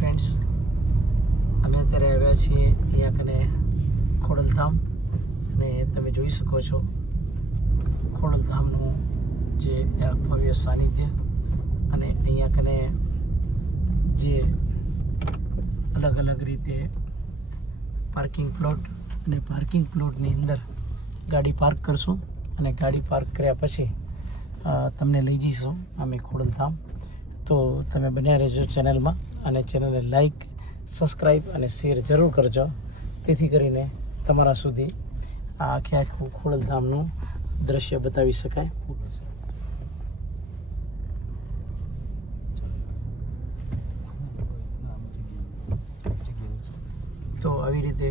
Friends, અમે અત્યારે આવ્યા છીએ અહીંયા કને ખોડલધામ, અને તમે જોઈ શકો છો ખોડલધામનું જે ભવ્ય સાનિધ્ય, અને અહીંયા કને જે અલગ અલગ રીતે પાર્કિંગ પ્લોટ, અને પાર્કિંગ પ્લોટની અંદર ગાડી પાર્ક કરશું, અને ગાડી પાર્ક કર્યા પછી તમને લઈ જઈશું અમે ખોડલધામ. તો તમે બન્યા રહેજો ચેનલમાં, અને ચેનલને લાઈક, સબસ્ક્રાઈબ અને શેર જરૂર કરજો, તેથી કરીને તમારા સુધી આ આખું ખોડલધામનું દ્રશ્ય બતાવી શકાય. તો આવી રીતે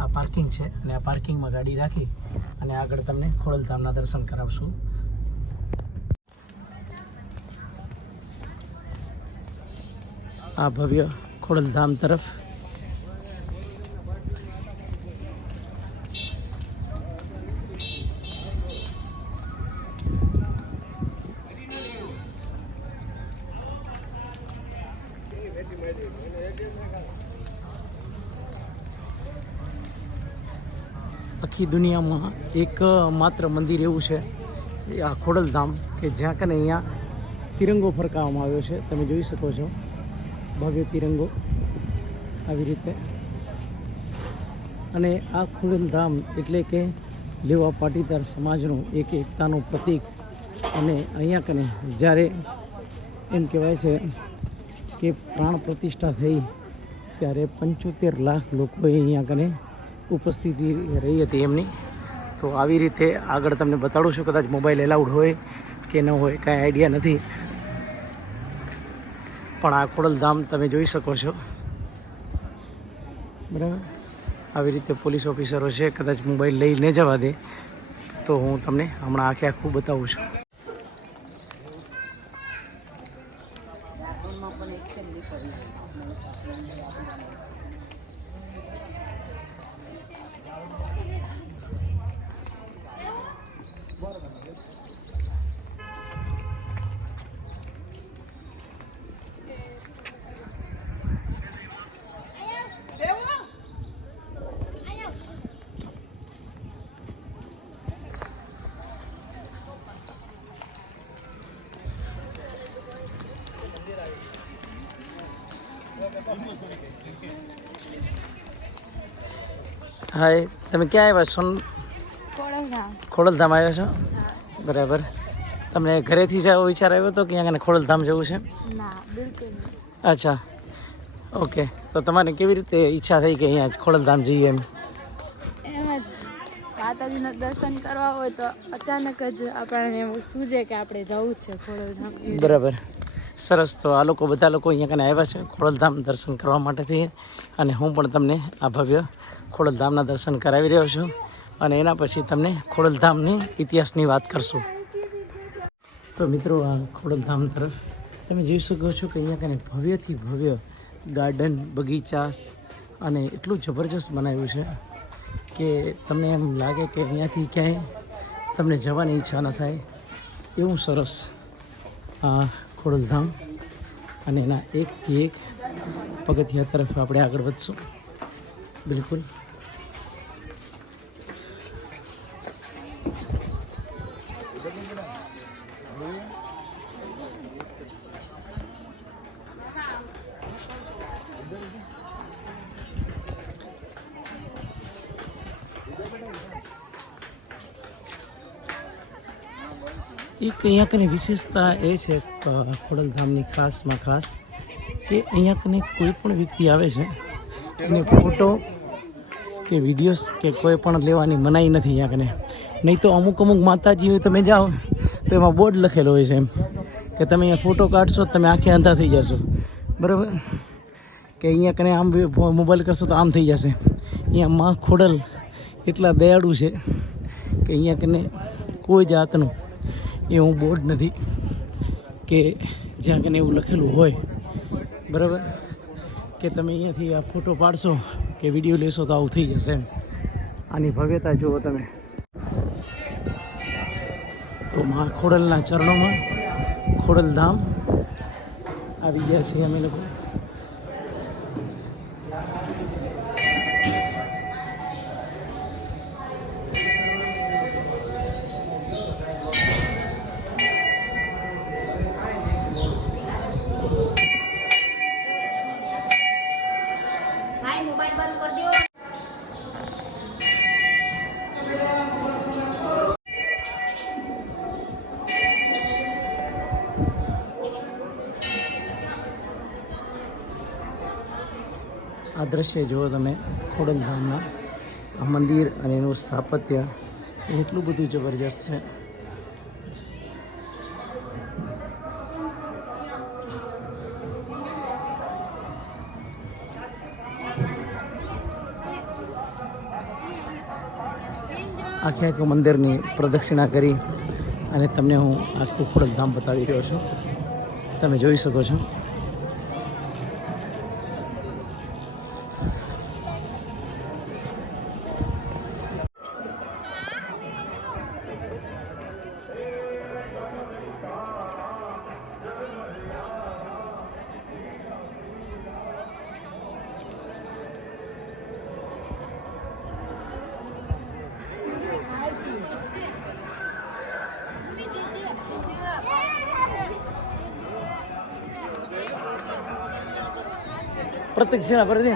આ પાર્કિંગ છે, અને આ પાર્કિંગમાં ગાડી રાખી અને આગળ તમને ખોડલધામના દર્શન કરાવશું. આ ભવ્ય ખોડલધામ તરફ આખી દુનિયામાં એક માત્ર મંદિર એવું છે, આ ખોડલધામ, કે જ્યાં કને અહીંયા તિરંગો ફરકાવવામાં આવ્યો છે. તમે જોઈ શકો છો ભવ્ય તિરંગો આવી રીતે. અને આ ખોડલધામ એટલે કે લેવા પાટીદાર સમાજનું એક એકતાનું પ્રતીક. અને અહીંયા કને જ્યારે એમ કહેવાય છે કે પ્રાણ પ્રતિષ્ઠા થઈ ત્યારે 75 લાખ લોકોએ અહીંયા કને ઉપસ્થિતિ રહી હતી એમની. તો આવી રીતે આગળ તમને બતાડું છું, કદાચ મોબાઈલ એલાઉડ હોય કે ન હોય કાંઈ આઈડિયા નથી, પણ આ ખોડલધામ તમે જોઈ શકો છો. બરાબર, આવી રીતે પોલીસ ઓફિસરો છે, કદાચ મોબાઈલ લઈ ન જવા દે તો હું તમને હમણાં આખું બતાવું છું. હાય, તમે ક્યાં આવ્યા છો? ખોડલધામ આવ્યા છો? બરાબર. તમને ઘરેથી જવો વિચાર આવ્યો હતો કે અહીંયા ખોડલધામ જવું છે? અચ્છા, ઓકે. તો તમારે કેવી રીતે ઈચ્છા થઈ કે અહીંયા ખોડલધામ જઈએ? એમ માતાજીના દર્શન કરવા હોય તો અચાનક જ આપણને એવું સૂઝે કે આપણે જવું છે ખોડલધામ. બરાબર, સરસ. તો આ લોકો બધા લોકો અહીંયા કને આવ્યા છે ખોડલધામ દર્શન કરવા માટેથી, અને હું પણ તમને આ ભવ્ય ખોડલધામના દર્શન કરાવી રહ્યો છું, અને એના પછી તમને ખોડલધામની ઇતિહાસની વાત કરશું. તો મિત્રો, આ ખોડલધામ તરફ તમે જોઈ શકો છો કે અહીંયા કને ભવ્યથી ભવ્ય ગાર્ડન, બગીચા, અને એટલું જબરજસ્ત બનાવ્યું છે કે તમને એમ લાગે કે અહીંયાથી ક્યાંય તમને જવાની ઈચ્છા ન થાય એવું સરસ આ ખોડલધામ. અને એના એકથી એક પગથિયા તરફ આપણે આગળ વધશું. બિલકુલ. એક અહીંયા કને વિશેષતા એ છે ખોડલધામની ખાસમાં ખાસ કે અહીંયા કને કોઈ પણ વ્યક્તિ આવે છે એને ફોટો કે વિડીયોઝ કે કોઈ પણ લેવાની મનાઈ નથી અહીંયા કને. નહીં તો અમુક માતાજી હોય તમે જાઓ તો એમાં બોર્ડ લખેલો હોય છે એમ કે તમે અહીંયા ફોટો કાઢશો તમે આંખે અંધા થઈ જશો. બરાબર, કે અહીંયા કને આમ મોબાઈલ કરશો તો આમ થઈ જશે. અહીંયા માં ખોડલ એટલા દયાળુ છે કે અહીંયા કને કોઈ જાતનું એવું બોર્ડ નથી કે જ્યાં કને એવું લખેલું હોય. બરાબર, કે તમે અહીંયાથી આ ફોટો પાડશો કે વિડીયો લેશો તો આવું થઈ જશે એમ. આની ભવ્યતા જુઓ તમે. તો મા ખોડલના ચરણોમાં ખોડલધામ આવી ગયા છીએ અમે લોકો. આ દ્રશ્ય જુઓ તમે ખોડલધામના આ મંદિર અને એનું સ્થાપત્ય એટલું બધું જબરજસ્ત છે. આખે આખું મંદિરની પ્રદક્ષિણા કરી અને તમને હું આખું ખોડલધામ બતાવી રહ્યો છું. તમે જોઈ શકો છો. પ્રદક્ષિણા કરી દે.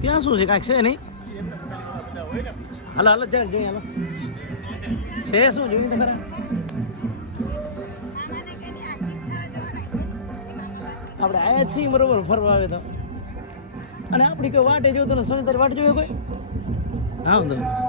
ત્યાં શું છે? કાંઈક છે નહીં? હાલો હાલો જરાક જોઈએ. હાલો છે શું જોયું તો ખરા. આપણે આયા જ છીએ બરોબર ફરવા આવે તો. અને આપણી કોઈ વાટે જોયું તો સોની તારી વાટ જોયો કોઈ? હા તો